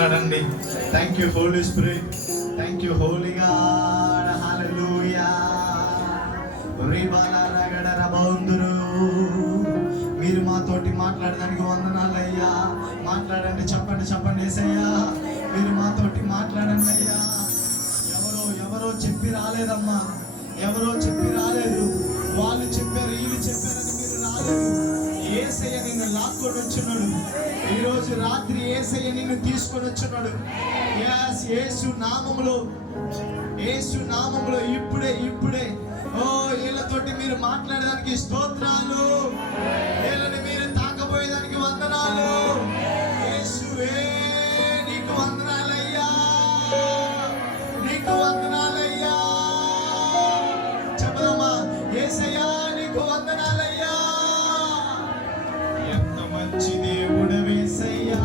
మాట్లాడండి. Thank you Holy Spirit, thank you holy God. Hallelujah. మీరు మాతోటి మాట్లాడడానికి వందనాలయ్యా. మాట్లాడండి, చెప్పండి చెప్పండి యేసయ్యా, మీరు మాతోటి మాట్లాడండి అయ్యా. ఎవరో చెప్పి రాలేదమ్మా, ఎవరో చెప్పి రాలేదు, వాళ్ళు చెప్పారు వీళ్ళు చెప్పారని మీరు రాలేదు. యేసయ్య నిన్ను లాక్కొని వచ్చున్నాడు. ఈరోజు రాత్రి యేసయ్య నిన్ను తీసుకొని వచ్చున్నాడు. యేసు నామములో ఇప్పుడే ఓ వీళ్ళతోటి మీరు మాట్లాడడానికి స్తోత్రాలు, వీళ్ళని మీరు తాకబోయేదానికి వందనాలు. యేసువే నీకు వందనాలయ్యా, నీకు వందనాలయ్యా. చెప్పదమ్మా, యేసయ్యా నీకు వందనాలయ్యా. ఎంత మంచి దేవుడు యేసయ్యా,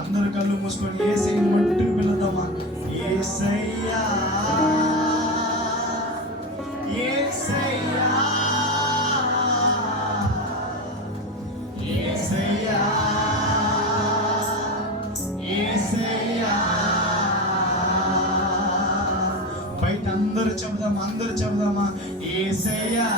అందరు కళ్ళు మూసుకొని యేసయ్య మట్టుకు పిలుద్దామా. యేసయ్యా యేసయ్యా యేసయ్యా యేసయ్యా. బయట అందరూ చెబుదామా, యేసయ్యా